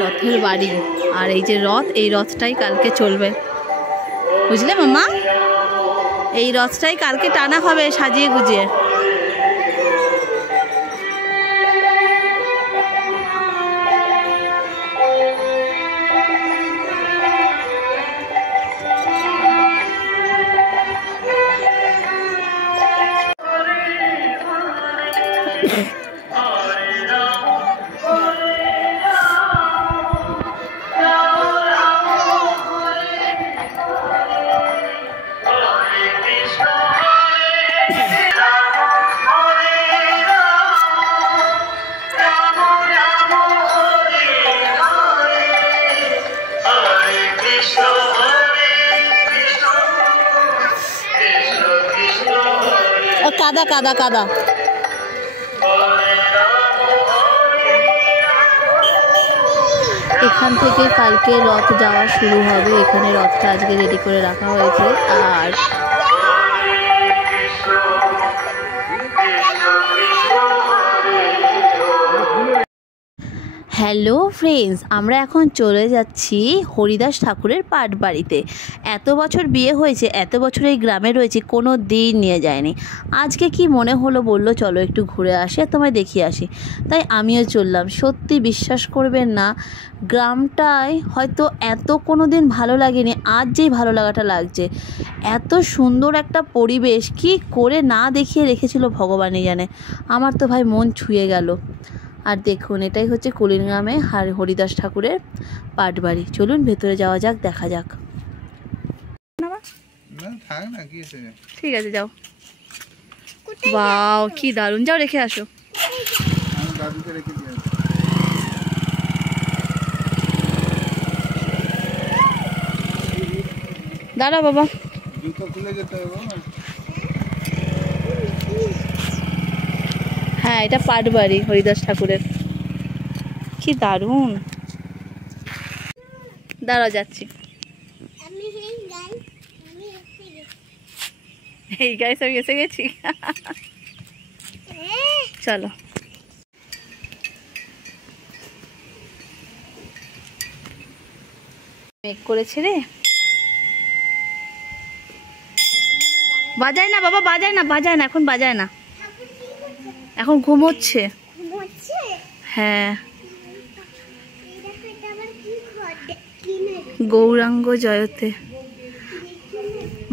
রথের বাড়ি আর এই যে রথ, এই রথটাই কালকে চলবে, বুঝলে মামা? এই রথটাই কালকে টানা হবে সাজিয়ে গুজিয়ে। কাদা কাদা কাদা। এখান থেকে কালকে রথ যাওয়া শুরু হবে। এখানে রথটা আজকে রেডি করে রাখা হয়েছে। আর হ্যালো ফ্রেন্ডস, আমরা এখন চলে যাচ্ছি হরিদাস ঠাকুরের পাট বাড়িতে। এত বছর বিয়ে হয়েছে, এত বছর এই গ্রামে রয়েছে, কোনো দিন নিয়ে যায়নি। আজকে কি মনে হলো, বললো চলো একটু ঘুরে আসি আর তোমায় দেখিয়ে আসি। তাই আমিও চললাম। সত্যি বিশ্বাস করবেন না, গ্রামটায় হয়তো এত কোনো দিন ভালো লাগেনি, আজ যেই ভালো লাগাটা লাগছে। এত সুন্দর একটা পরিবেশ, কি করে না দেখিয়ে রেখেছিল ভগবানই জানে। আমার তো ভাই মন ছুঁয়ে গেল। আর দেখুন, এটাই হচ্ছে কুলিনগ্রামে হরিদাস ঠাকুরের পাট বাড়ি। চলুন ভেতরে যাওয়া যাক, দেখা যাক। ঠিক আছে, যাও। বাও, কি দারুণ, যাও রেখে আসো। দাঁড়াও বাবা। হ্যাঁ, এটা পাট বাড়ি হরিদাস ঠাকুরের। কি দারুণ। দাঁড়াও, যাচ্ছি। এই গাইস, আমি এসে গেছি। চলো। মেঘ করেছে রে। বাজায় না বাবা, বাজায় না, বাজায় না, এখন বাজায় না, এখন ঘুমোচ্ছে। হ্যাঁ, গৌরাঙ্গ জয়তে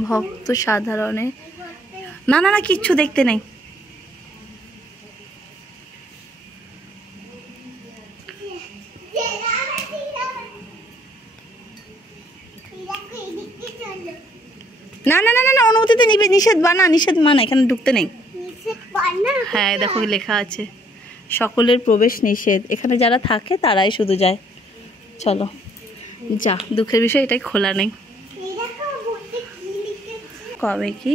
ভক্ত সাধারণে। না না না, কিচ্ছু দেখতে নেই। না না না না, অনুমতিতে নিবে, নিষেধ বানা, নিষেধ মানা, এখানে ঢুকতে নেই। হ্যাঁ, দেখো লেখা আছে সকলের প্রবেশ নিষেধ। এখানে যারা থাকে তারাই শুধু যায়। চলো যা, দুঃখের বিষয় এটাই খোলা নেই। কবে কি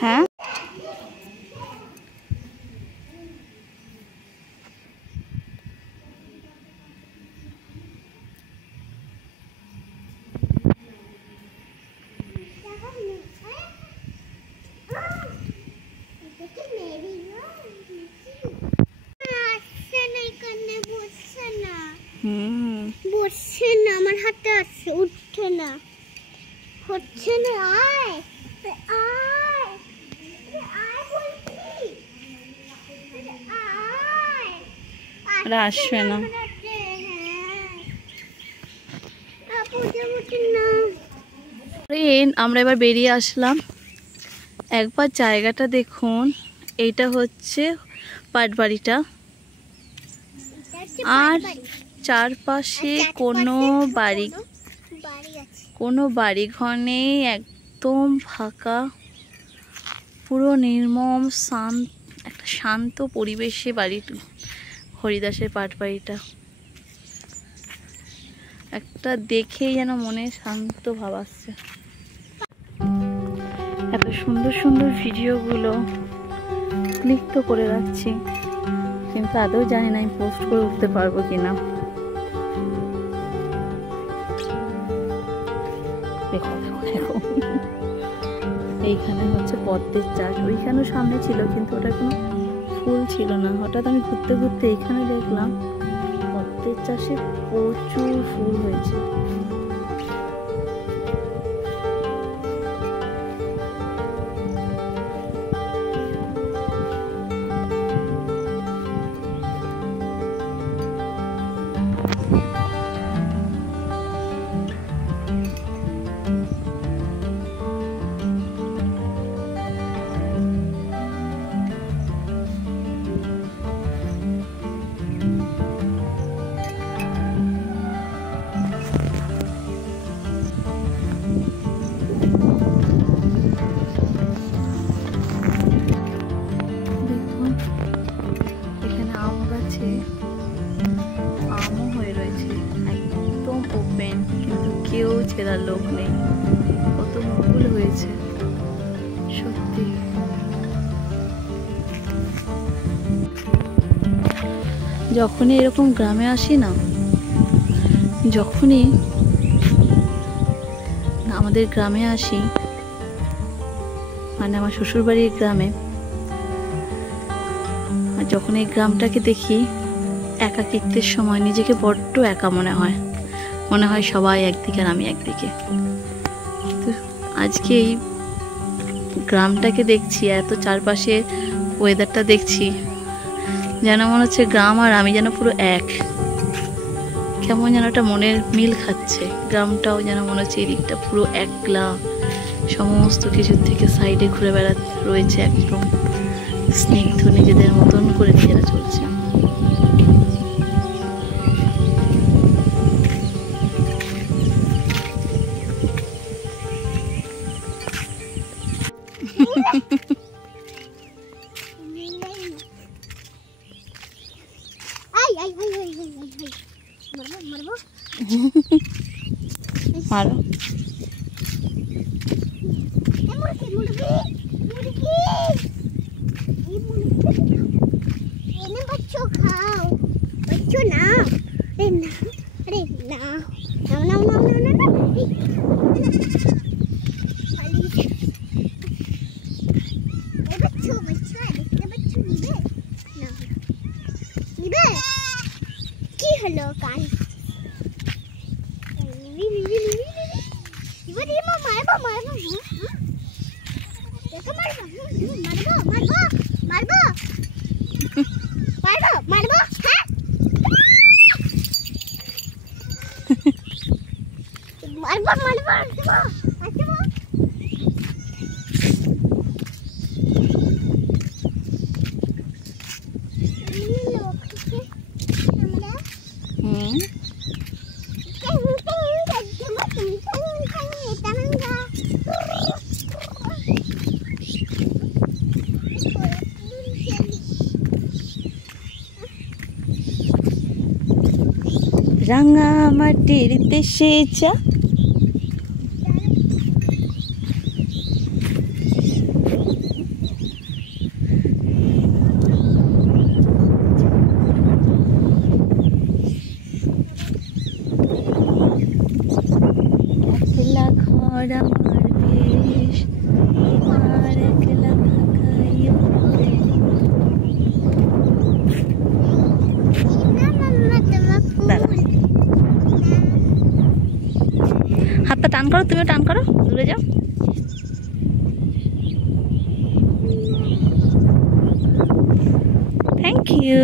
হ্যাঁ, ওরা আসবে না। আমরা এবার বেরিয়ে আসলাম। একবার জায়গাটা দেখুন, এইটা হচ্ছে পাটবাড়িটা, আর চারপাশে কোনো বাড়িঘর নেই, একদম ফাঁকা, পুরো নির্মম একটা শান্ত পরিবেশে বাড়ি হরিদাসের পাটবাড়িটা। একটা দেখেই যেন মনে শান্ত ভাব আসছে। এত সুন্দর সুন্দর ভিডিওগুলো ক্লিক তো করে রাখছি, কিন্তু আদৌ জানি না আমি পোস্ট করে উঠতে পারবো কিনা। দেখো দেখো দেখো, এইখানে হচ্ছে পদ্মের চাষ। ওইখানেও সামনে ছিল, কিন্তু ওটা কোনো ফুল ছিল না। হঠাৎ আমি ঘুরতে ঘুরতে এইখানে দেখলাম পদ্মের চাষে প্রচুর ফুল হয়েছে। আমও হয়ে রয়েছে, একদম ওপেন, কিন্তু কেউ ছেড়ার লোক নেই। কত মুকুল হয়েছে সত্যি। যখনই এরকম গ্রামে আসি না, যখনই আমাদের গ্রামে আসি, মানে আমার শ্বশুরবাড়ির গ্রামে, আর যখন এই গ্রামটাকে দেখি, একাকিত্বের সময় নিজেকে বড্ড একা মনে হয়। মনে হয় সবাই একদিকে আর আমি একদিকে। তো আজকে এই গ্রামটাকে দেখছি, এত চারপাশে ওয়েদারটা দেখছি, যেন মনে হচ্ছে গ্রাম আর আমি যেন পুরো এক। কেমন যেন একটা মনের মিল খাচ্ছে। গ্রামটাও যেন মনে হচ্ছে এদিকটা পুরো একলা, সমস্ত কিছুর থেকে সাইডে ঘুরে বেড়া রয়েছে, একদম স্নিগ্ধ নিজেদের মতন করে নিজেরা চলছে। মারো। बच्चों खाओ, बच्चों ना, अरे ना, अरे ना, ना ना ना ना ना ना, बच्चों बच्चों देखते बच्चों निबे ना निबे की हेलो कान निबे मारबो मारबो देखो मारबो मारबो मारबो मारबो मारबो हाँ मारबो मारबो अच्छा রাঙা মাটির দেশে যা একলা ঘর আমার বেশ, আর একলা থাকাই হাতটা টান করো, তুমিও টান করো, দূরে যাও। Thank you.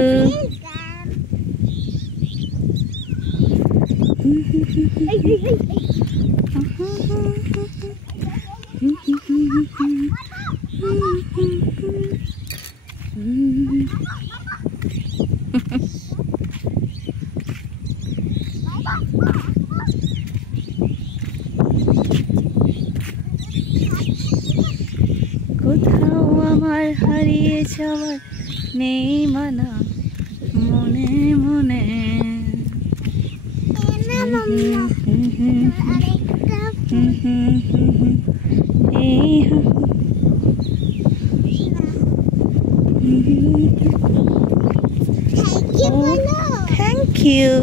কোথাও আমার হারিয়ে যাওয়ার নেই মানা মনে মনে। এই থ্যাংক ইউ।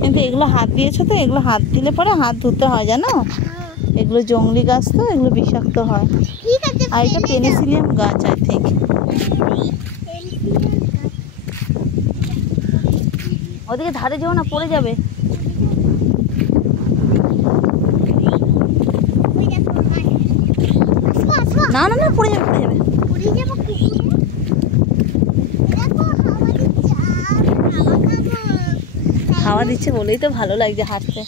কিন্তু এগুলো হাত দিয়েছো তো, এগুলো হাত দিলে পরে হাত ধুতে হয় জানো, এগুলো জংলি গাছ তো, এগুলো বিষাক্ত হয়। আর এটা পেনিসিলিয়াম গাছ আই থিঙ্ক। ওদিকে ধারে যাও না, পড়ে যাবে। না না না, পড়ে যাবে পড়ে যাবে। হাওয়া দিচ্ছে বলেই তো ভালো লাগছে হাঁটতে।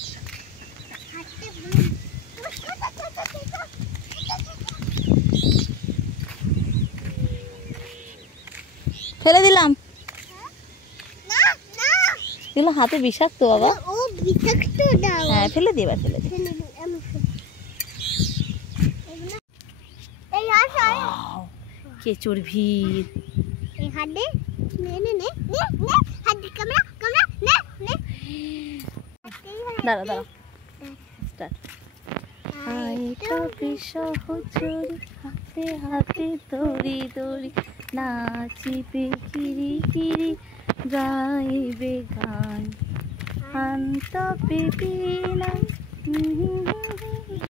ফেলে দিলাম, এগুলো হাতে বিষাক্ত বাবা। হ্যাঁ ফেলে দিই, এবার ফেলে দিই। কেঁচোর ভিড়। দাঁড়া দাঁড়া, হাতে হাতে দড়ি দড়ি নাচিবে কিরি কিরি গাইবে গান শান্ত পিপি না।